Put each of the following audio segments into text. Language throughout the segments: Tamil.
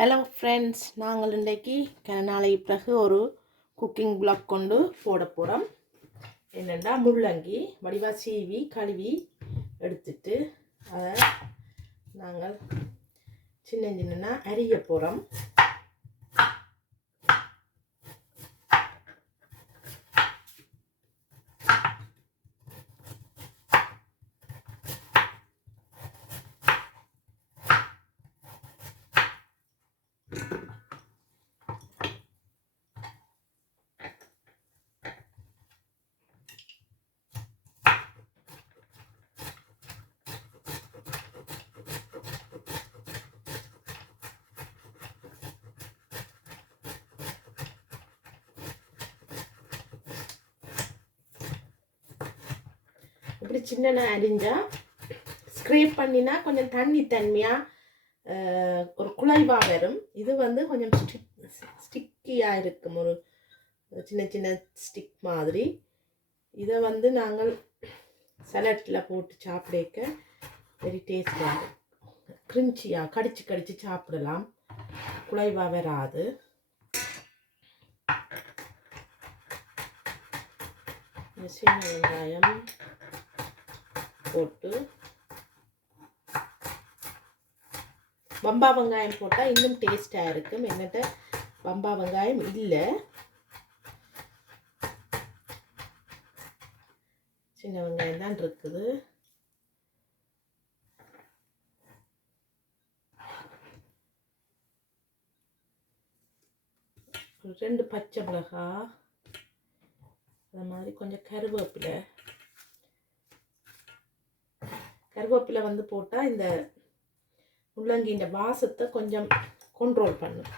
ஹலோ ஃப்ரெண்ட்ஸ், நாங்கள் இன்றைக்கு நாளை பிறகு ஒரு குக்கிங் பிளாக் கொண்டு போட போகிறோம். என்னென்னா முள்ளங்கி வடிவா சீவி கழுவி எடுத்துட்டு அதை நாங்கள் சின்ன சின்னனா அரிய போகிறோம். இப்படி சின்ன அரிஞ்சால் ஸ்க்ரேப் பண்ணினா கொஞ்சம் தண்ணி தன்மையாக ஒரு குழைவாக வரும். இது கொஞ்சம் ஸ்டிக்கியாக இருக்கும், ஒரு சின்ன சின்ன ஸ்டிக் மாதிரி. இதை நாங்கள் சலட்டில் போட்டு சாப்பிடக்க வெரி டேஸ்டாக கிரிஞ்சியாக கடிச்சு கடிச்சு சாப்பிடலாம், குழைவாக வராது. சின்ன வெங்காயம் போட்டு பம்பா வெங்காயம் போட்டால் இன்னும் டேஸ்டாக இருக்கும். என்னட்ட பம்பா வெங்காயம் இல்லை, சின்ன வெங்காயம் தான் இருக்குது. ஒரு 2 பச்சை மிளகாய், அது மாதிரி கொஞ்சம் கருவேப்பிலை போட்டால் இந்த முள்ளங்கின்ற வாசத்தை கொஞ்சம் கண்ட்ரோல் பண்ணும்.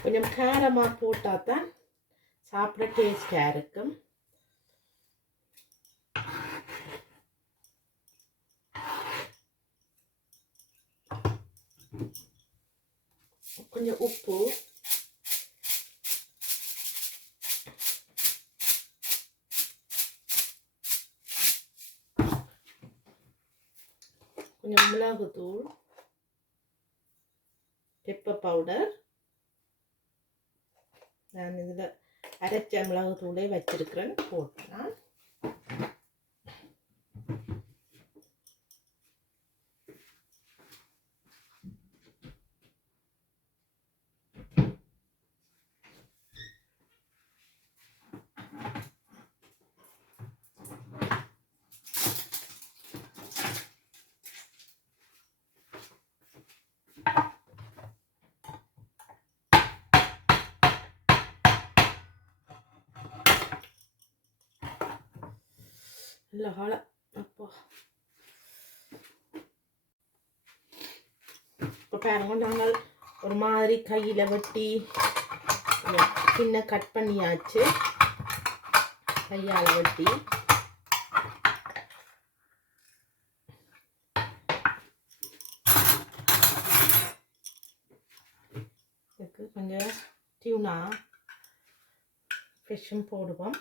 கொஞ்சம் காரமாக போட்டால் தான் சாப்பிட டேஸ்டாக இருக்கும். கொஞ்சம் உப்பு, கொஞ்சம் மிளகுத்தூள், பெப்பர் பவுடர். நான் இதில் அரைச்ச மிளகுத்தூளே வச்சிருக்கிறேன், போட்டேன். இல்லை ஹாலை அப்போ இப்போ பாருங்க, நாங்கள் ஒரு மாதிரி கையில் வெட்டி சின்ன கட் பண்ணியாச்சு. கையால் வெட்டி இதுக்கு கொஞ்சம் டியூனா ஃபிஷ்ஷும் போடுவோம்.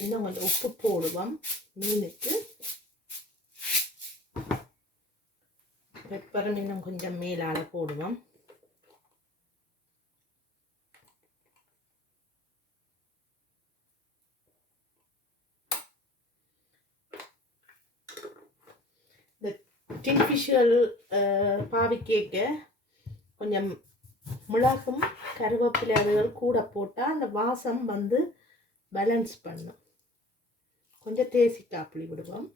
இன்னும் கொஞ்சம் உப்பு போடுவோம் மீனுக்கு. பெப்பரும் இன்னும் கொஞ்சம் மேலால் போடுவோம். இந்த டின் ஃபிஷ்கள் பாவிக்கேக்க கொஞ்சம் மிளகும் கருவேப்பிலை அதுகள் கூட போட்டால் அந்த வாசம் வந்து பேலன்ஸ் பண்ணும். கொஞ்சம் தேசிக்காய் புளி விடுவோம்.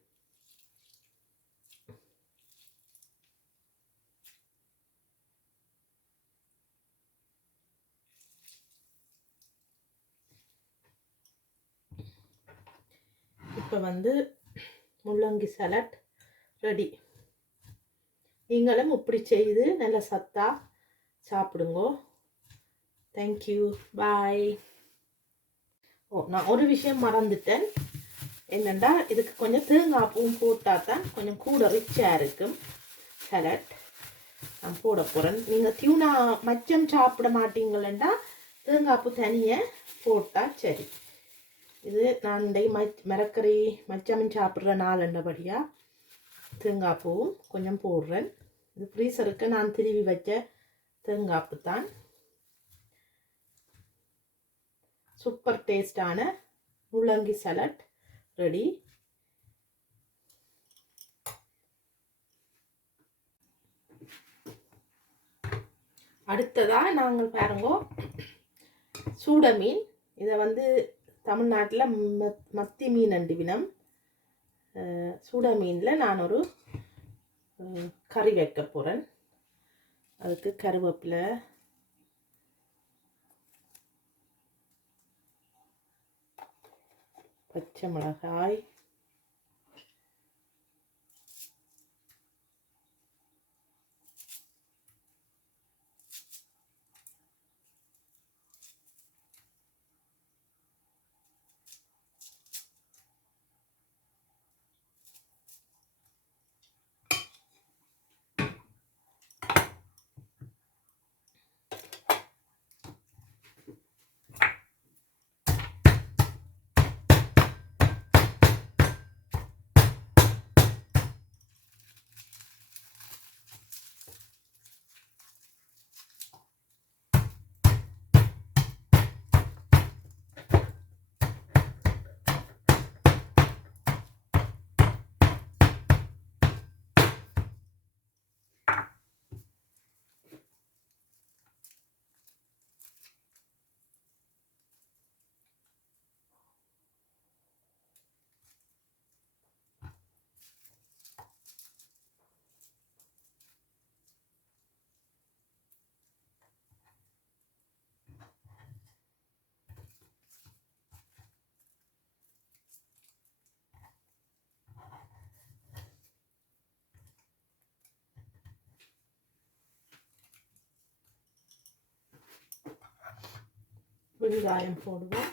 இப்போ வந்து முள்ளங்கி சலட் ரெடி. நீங்களும் இப்படி செய்து நல்ல சத்தா சாப்பிடுங்கோ. தேங்க்யூ, பாய். நான் ஒரு விஷயம் மறந்துட்டேன். என்னென்னா இதுக்கு கொஞ்சம் தேங்காய் பூவும் போட்டால் தான் கொஞ்சம் கூட ரிச்சாக இருக்கும் சலட். நான் போட போகிறேன். நீங்கள் டியூனா மச்சம் சாப்பிட மாட்டீங்களா தேங்காய் பூ தனியாக போட்டால் சரி. இது நான் மரக்கறி மச்சம் சாப்பிட்ற நாளுண்டபடியாக தேங்காய் பூவும் கொஞ்சம் போடுறேன். இது ஃப்ரீசருக்கு நான் திருவி வச்ச தேங்காய் பூ தான். சூப்பர் டேஸ்டான முள்ளங்கி சலட் ரெடி. அடுத்ததாக நாங்கள் பாருங்க சூட மீன். இதை வந்து தமிழ்நாட்டில் மத்தி மீன் அண்டிவினம். சூட மீனில் நான் ஒரு கறி வைக்க போகிறேன். அதுக்கு கருவேப்பிலை, பச்சை மிளகாய், வெங்காயம் போடுவோம்.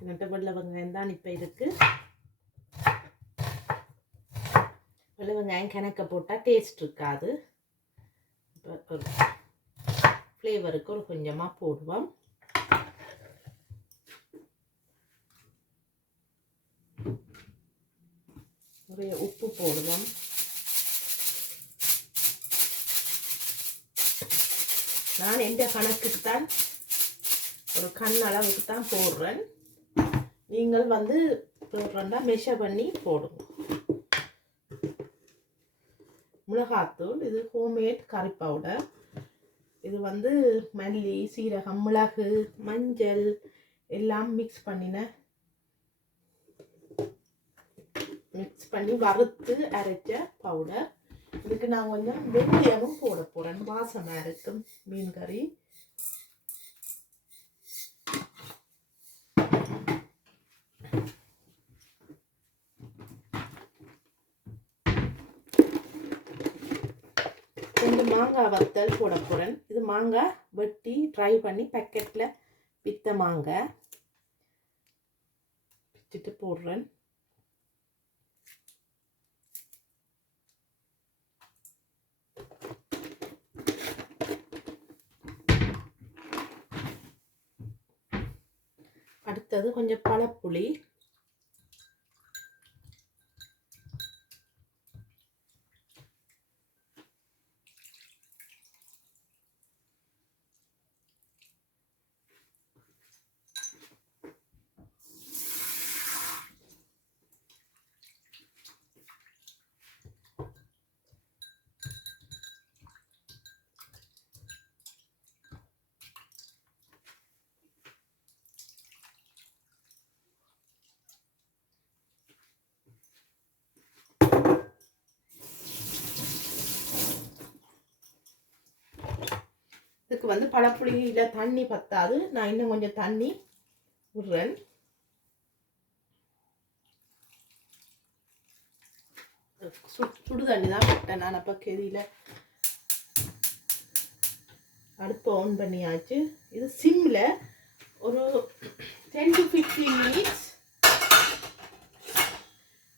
என்கிட்ட வெள்ளை வெங்காயம் தான் இப்போ இருக்கு. வெள்ளை வெங்காயம் கணக்க போட்டால் டேஸ்ட் இருக்காது. இப்போ ஒரு ஃப்ளேவருக்கு ஒரு கொஞ்சமாக போடுவோம். நிறைய உப்பு போடுவோம். நான் எந்த கணக்குக்கு தான் ஒரு கண் அளவுக்கு தான் போடுறேன். நீங்கள் வந்து போடுறா மெஷர் பண்ணி போடுங்க. மிளகாத்தூள், இது ஹோம்மேட் கறி பவுடர். இது வந்து மல்லி, சீரகம், மிளகு, மஞ்சள் எல்லாம் மிக்ஸ் பண்ணி வறுத்து அரைச்ச பவுடர். இதுக்கு நான் கொஞ்சம் வெந்தயமும் போட போகிறேன். வாசமாக இருக்கும் மீன் கறி. கொஞ்சம் மாங்காய் வத்தல் போட போகிறேன். இது மாங்காய் வெட்டி ட்ரை பண்ணி பேக்கெட்டில் விற்ற மாங்காய் பிச்சுட்டு போடுறேன். அடுத்தது கொஞ்சம் பழப்புளி, இதுக்கு வந்து பழப்புளியில் தண்ணி பத்தாது. நான் இன்னும் கொஞ்சம் தண்ணி விடுறேன். சுடு தண்ணி தான் விட்டேன் நான். அப்போ கெதியில் அடுப்பை ஆன் பண்ணியாச்சு. இது சிம்மில் ஒரு 10 to 15 மினிட்ஸ்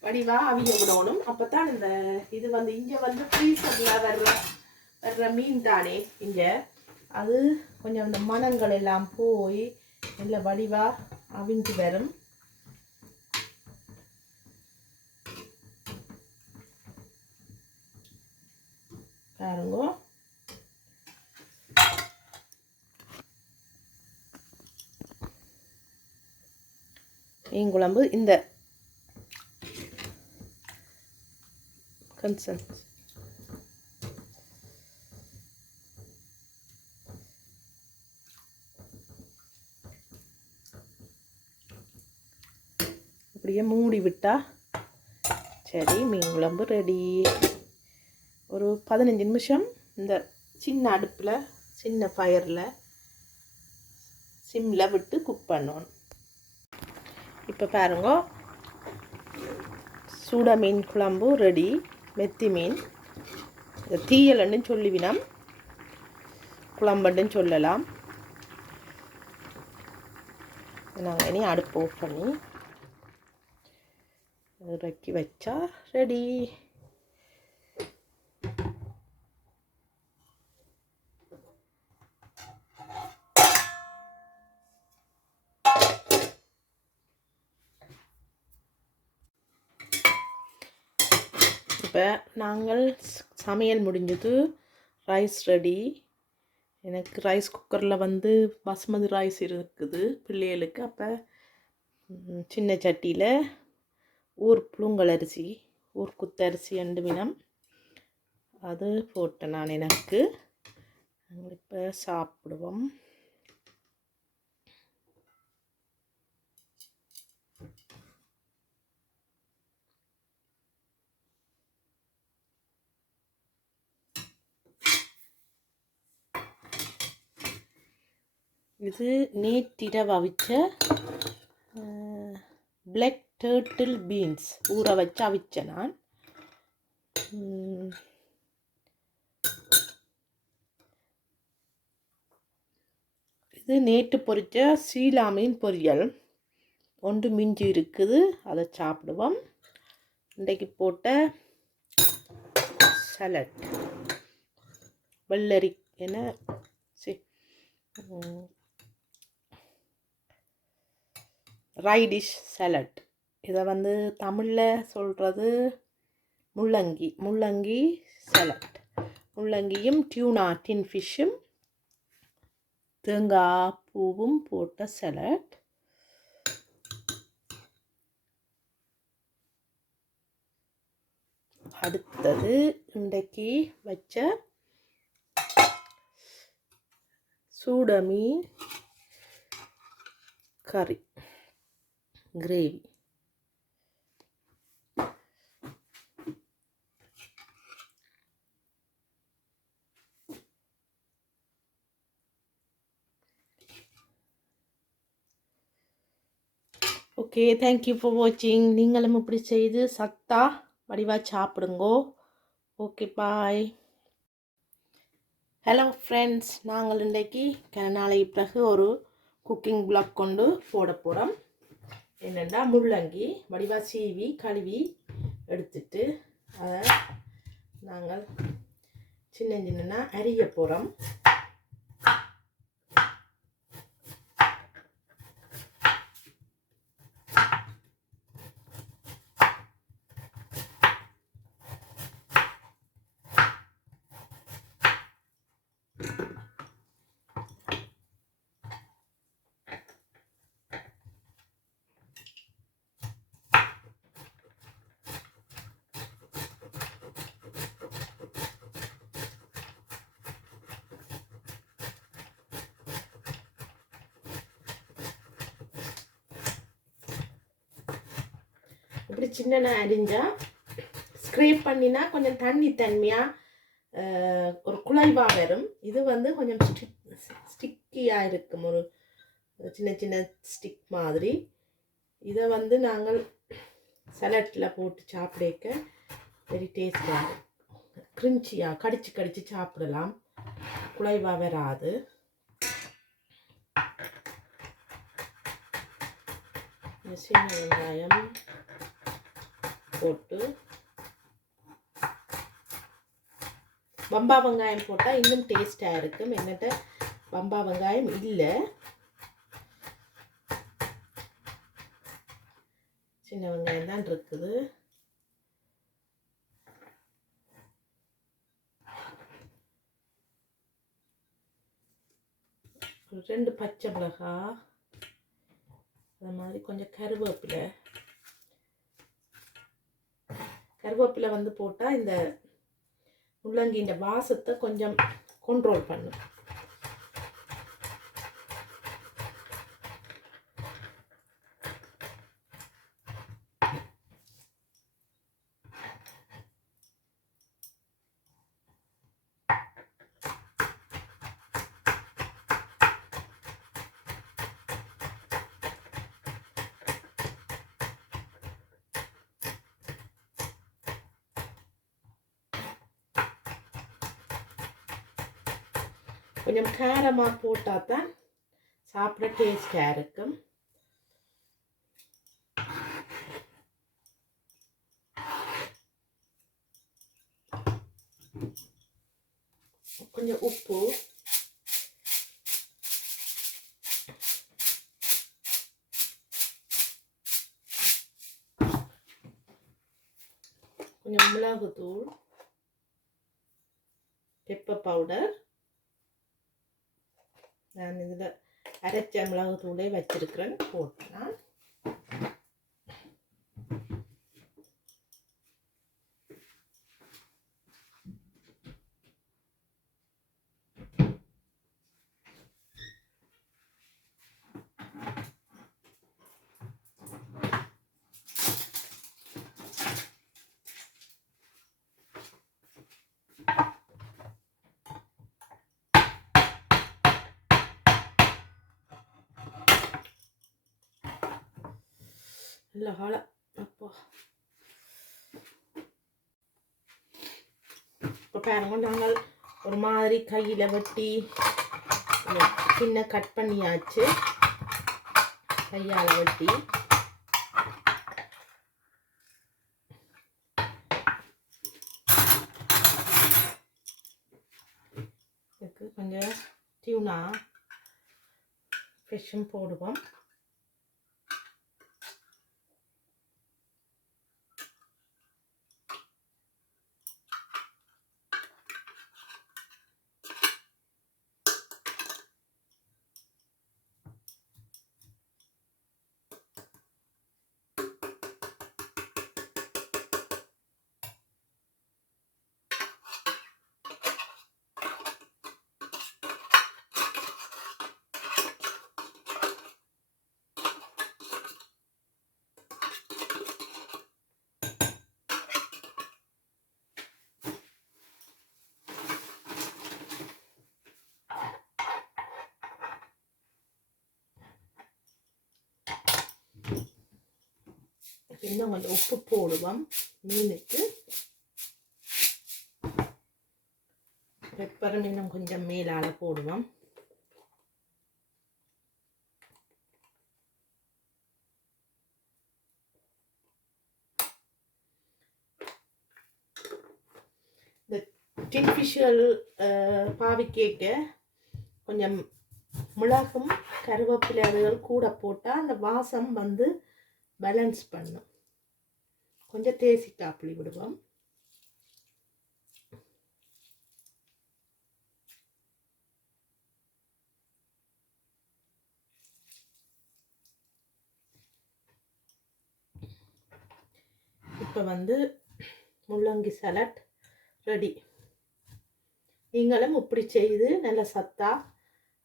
வடிவாக அவிய விடணும். அப்போ தான் இந்த இது வந்து இங்கே வந்து ஃப்ரீசரில் வர்ற மீன் தானே இங்கே, அது கொஞ்சம் அந்த மணங்கள் எல்லாம் போய் நல்ல வடிவாக அவிஞ்சு வரும். பாருங்க, மீன் குழம்பு இந்த கன்சன்ஸ். அப்படியே மூடி விட்டா சரி, மீன் குழம்பு ரெடி. ஒரு 15 நிமிஷம் இந்த சின்ன அடுப்பில் சின்ன ஃபயரில் சிம்மில் விட்டு குக் பண்ணணும். இப்போ பாருங்க, சூட மீன் குழம்பு ரெடி. மெத்தி மீன் தீயலன்னு சொல்லிவினோம், குழம்புன்னு சொல்லலாம். நாங்கள் இனி அடுப்பு ஆஃப் பண்ணி இறக்கி வச்சா ரெடி. இப்போ நாங்கள் சமையல் முடிஞ்சது, ரைஸ் ரெடி. எனக்கு ரைஸ் குக்கரில் வந்து பாஸ்மதி ரைஸ் இருக்குது பிள்ளைகளுக்கு. அப்போ சின்ன சட்டியில் ஊர் புழுங்கலரிசி, ஊர் குத்தரிசி 2 வினம் அது போட்டேன் நான். எனக்கு இப்போ சாப்பிடுவோம். இது நேற்றிரவு அவிச்ச பிளாக் டர்ட்டில் பீன்ஸ் ஊற வச்சு அவிச்சேன் நான். இது நேற்று பொரித்த சீலா மீன் பொரியல் ஒன்று மிஞ்சி இருக்குது, அதை சாப்பிடுவோம். இன்றைக்கு போட்ட சலட் வெள்ளரி என்ன ரைடிஷ் சலட். இதை வந்து தமிழில் சொல்கிறது முள்ளங்கி சலட். முள்ளங்கியும் டியூனா டின் ஃபிஷ்ஷும் தேங்காய் பூவும் போட்ட சலட். அடுத்தது இன்றைக்கு வச்ச சூட மீன் கறி கிரேவி. ஓகே, தேங்க்யூ ஃபார் வாட்சிங். நீங்களும் இப்படி செய்து சத்தா வடிவாக சாப்பிடுங்கோ. ஓகே, பாய். ஹலோ ஃப்ரெண்ட்ஸ், நாங்கள் இன்றைக்கி நாளைக்கு பிறகு ஒரு குக்கிங் பிளாக் கொண்டு போட போகிறோம். என்னென்னா, முள்ளங்கி வடிவாக சீவி கழுவி எடுத்துட்டு அதை நாங்கள் சின்ன சின்னன்னா அரிய போகிறோம். இப்படி சின்ன அரிஞ்சால் ஸ்க்ரேப் பண்ணினா கொஞ்சம் தண்ணி தன்மையாக ஒரு குழைவாக வரும். இது வந்து கொஞ்சம் ஸ்டிக்கியாக இருக்கும், ஒரு சின்ன சின்ன ஸ்டிக் மாதிரி. இதை வந்து நாங்கள் சலட்டில் போட்டு சாப்பிடக்க வெரி டேஸ்டாக இருக்கும். கிரிஞ்சியாக கடிச்சு கடிச்சு சாப்பிடலாம், குலைவாக வராது. சின்ன வெங்காயம் போட்டு, பம்பா வெங்காயம் போட்டால் இன்னும் டேஸ்டாக இருக்கும். என்னட்ட பம்பா வெங்காயம் இல்லை, சின்ன வெங்காயம் தான் இருக்குது. ரெண்டு பச்சை மிளகாய், அது மாதிரி கொஞ்சம் கருவேப்பிலை வந்து போட்டால் இந்த முள்ளங்கின்ற வாசத்தை கொஞ்சம் கண்ட்ரோல் பண்ணும். கொஞ்சம் காரமாக போட்டால் தான் சாப்பிட டேஸ்டாக இருக்கும். கொஞ்சம் உப்பு, கொஞ்சம் மிளகுத்தூள், பெப்பர் பவுடர். நான் இதில் அரைச்ச மிளகுத்தூளே வச்சிருக்கிறேன், போட்டேன். இல்லை ஹால அப்போ இப்போ பாருங்க, நாங்கள் ஒரு மாதிரி கையில் வெட்டி சின்ன கட் பண்ணியாச்சு, கையால் வெட்டி. இதுக்கு கொஞ்சம் டியூனா ஃபிஷ்ஷும் போடுவோம். இன்னும் கொஞ்சம் உப்பு போடுவோம் மீனுக்கு. பெப்பரும் இன்னும் கொஞ்சம் மேலால போடுவோம். இந்த டின்ஃபிஷுவல் பாவிக்கேக்க கொஞ்சம் மிளகும் கருவேப்பிலை அதுகள் கூட போட்டால் அந்த வாசம் வந்து பேலன்ஸ் பண்ணும். கொஞ்சம் தேசிக்காய் புளி விடுவோம். இப்போ வந்து முள்ளங்கி சலட் ரெடி. நீங்களும் இப்படி செய்து நல்ல சத்தா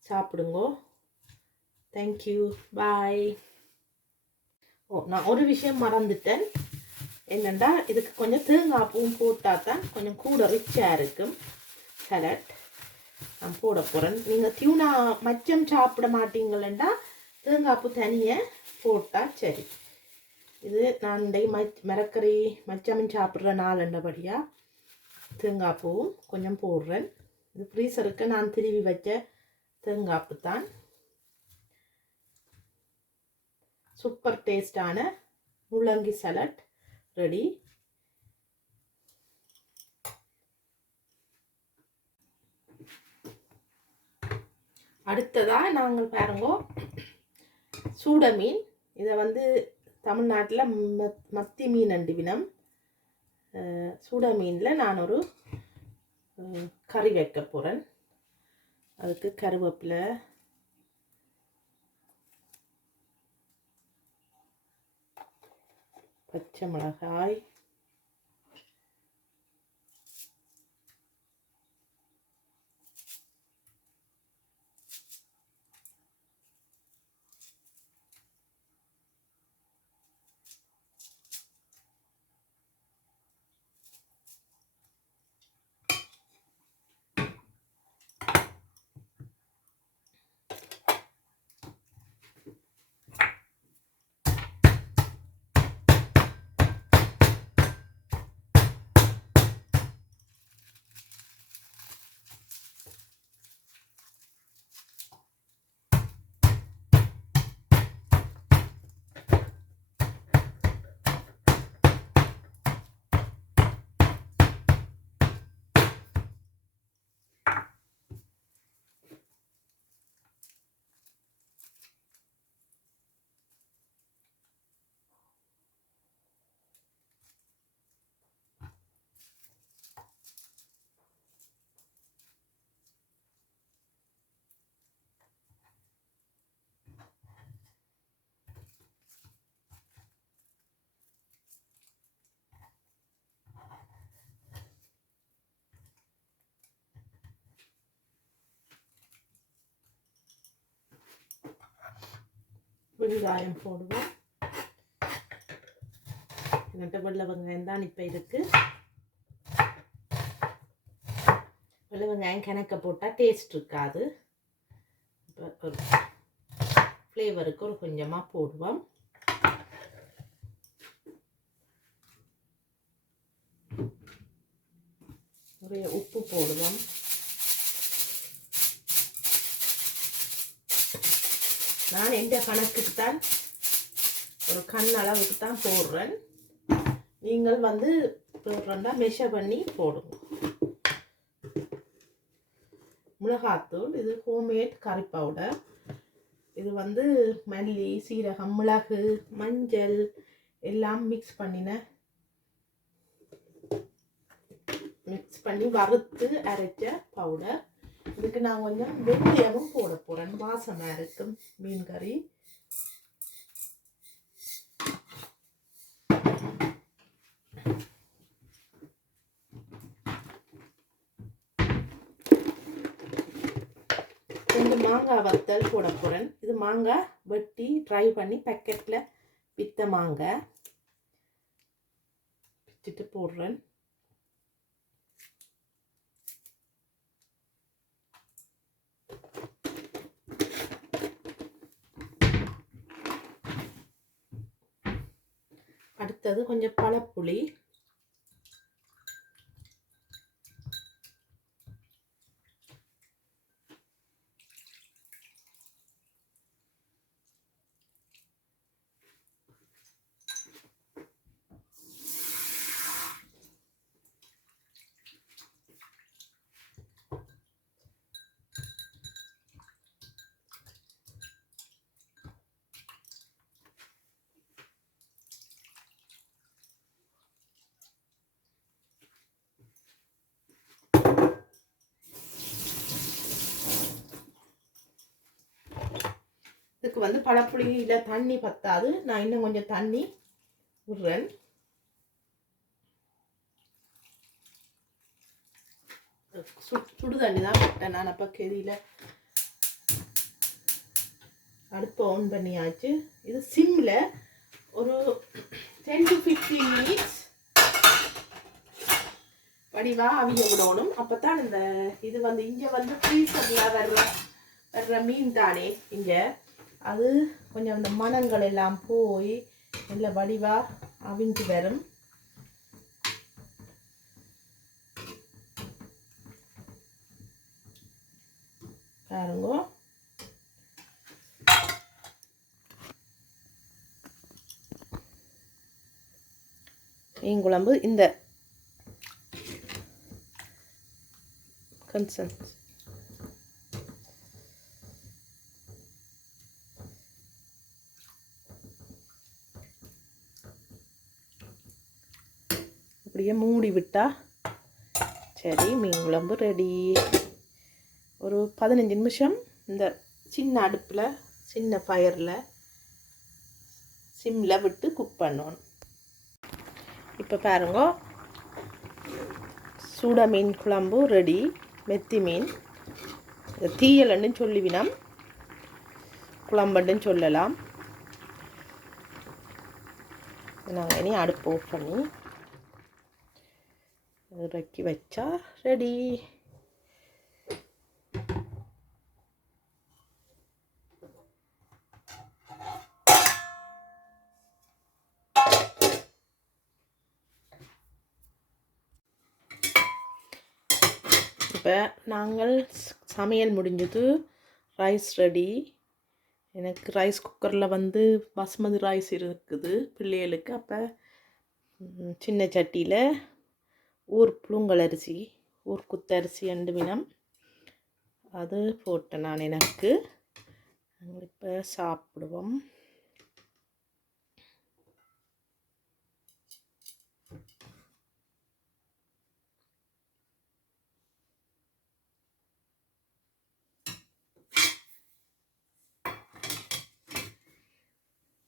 சாப்பிடுங்க. தேங்க்யூ, பாய். நான் ஒரு விஷயம் மறந்துட்டேன். என்னென்னா, இதுக்கு கொஞ்சம் தேங்காய் பூவும் போட்டால் தான் கொஞ்சம் கூட ரிச்சாக இருக்கும் சலட். நான் போட போகிறேன். நீங்கள் டியூனா மச்சம் சாப்பிட மாட்டீங்களா தேங்காய்ப்பு தனியை போட்டால் சரி. இது நான் மரக்கறி மச்சமும் சாப்பிட்ற நாளுண்டபடியாக தேங்காய்ப்பூவும் கொஞ்சம் போடுறேன். இது ஃப்ரீசருக்கு நான் திருவி வச்ச தேங்காய்ப்பு தான். சூப்பர் டேஸ்டான முள்ளங்கி சலட் ரெடி. அடுத்ததாக நாங்கள் பாருங்கோ சூட மீன். இதை வந்து தமிழ்நாட்டில் மத்தி மீன் அண்டிவினம். சூட மீனில் நான் ஒரு கறி வைக்க போகிறேன். அதுக்கு கருவேப்பிலை, பச்சை மிளகாய், வெங்காயம் போடுவோம். என்கிட்ட வெள்ளை வெங்காயம் தான் இப்போ இருக்குது. வெள்ளை வெங்காயம் கணக்க போட்டால் டேஸ்ட் இருக்காது. இப்போ ஒரு ஃப்ளேவருக்கு ஒரு கொஞ்சமாக போடுவோம். நிறைய உப்பு போடுவோம். நான் எந்த கணக்குக்கு தான் ஒரு கண் அளவுக்கு தான் போடுறேன். நீங்கள் வந்து போடுறா மெஷர் பண்ணி போடுங்க. மிளகாத்தூள், இது ஹோம்மேட் கறி பவுடர். இது வந்து மல்லி, சீரகம், மிளகு, மஞ்சள் எல்லாம் மிக்ஸ் பண்ணி வறுத்து அரைச்ச பவுடர். இதுக்கு நான் கொஞ்சம் வெந்தயமும் போட போகிறேன். வாசமாக இருக்கும் மீன் கறி. கொஞ்சம் மாங்காய் வத்தல் போட போகிறேன். இது மாங்காய் வெட்டி ட்ரை பண்ணி பேக்கெட்டில் விற்ற மாங்காய் பிச்சுட்டு போடுறேன். அடுத்தது கொஞ்சம் பழப்புளி, இதுக்கு வந்து பழப்புளியில் தண்ணி பத்தாது. நான் இன்னும் கொஞ்சம் தண்ணி விடுறேன். சுடு தண்ணி தான் விட்டேன் நான். அப்போ கெதியில் அடுப்பை ஆன் பண்ணியாச்சு. இது சிம்மில் ஒரு 10 to 15 minutes வடிவாக அவிய விடணும். அப்போ தான் இந்த இது வந்து இங்கே வந்து ஃப்ரீசரில் வர்ற மீன் தானே இங்கே அது கொஞ்சம் அந்த மணங்கள் எல்லாம் போய் நல்ல வடிவாக அவிஞ்சு வரும். பாருங்க மீன் குழம்பு இந்த கன்சன்ஸ் அப்படியே மூடி விட்டா சரி மீன் குழம்பு ரெடி. ஒரு 15 நிமிஷம் இந்த சின்ன அடுப்பில் சின்ன ஃபயரில் சிம்மில் விட்டு குக் பண்ணணும். இப்போ பாருங்க சூட மீன் குழம்பு ரெடி. மெத்தி மீன் தீயலன்னு சொல்லிவினோம், குழம்புன்னு சொல்லலாம். நாங்கள் இனி அடுப்பு ஆஃப் பண்ணி இறக்கி வச்சா ரெடி. இப்போ நாங்கள் சமையல் முடிஞ்சது, ரைஸ் ரெடி. எனக்கு ரைஸ் குக்கரில் வந்து பாஸ்மதி ரைஸ் இருக்குது பிள்ளைகளுக்கு. அப்போ சின்ன சட்டியில் ஊர் புழுங்கல் அரிசி, ஊர் குத்தரிசி 2 வினம் அது போட்டேன் நான். எனக்கு இப்போ சாப்பிடுவோம்.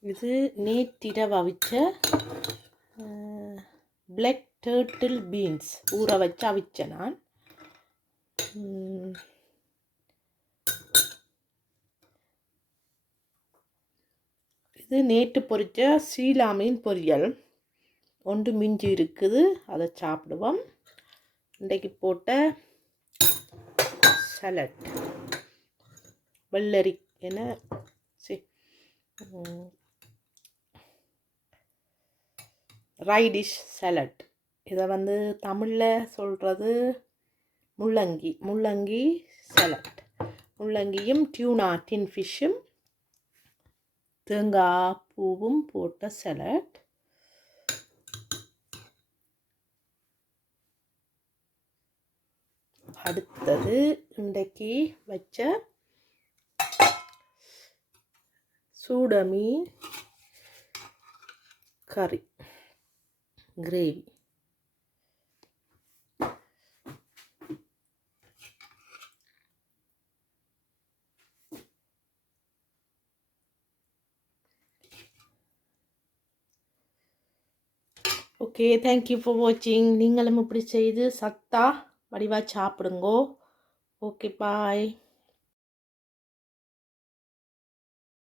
இது நேற்றிரவு அவிச்ச பிளாக் டர்ட்டில் பீன்ஸ் ஊற வச்சு அவிச்சேன் நான். இது நேற்று பொரித்த சீலா மீன் பொரியல் ஒன்று மிஞ்சி இருக்குது, அதை சாப்பிடுவோம். இன்றைக்கு போட்ட சலட் வெள்ளரி என்ன ரைடிஷ் சலட். இதை வந்து தமிழில் சொல்கிறது முள்ளங்கி சலட். முள்ளங்கியும் டியூனா டின் ஃபிஷ்ஷும் தேங்காய் பூவும் போட்ட சலட். அடுத்தது இன்றைக்கு வச்ச சூட மீன் கறி கிரேவி. ஓகே, தேங்க்யூ ஃபார் வாட்சிங். நீங்களும் இப்படி செய்து சத்தா வடிவாக சாப்பிடுங்கோ. ஓகே, பாய்.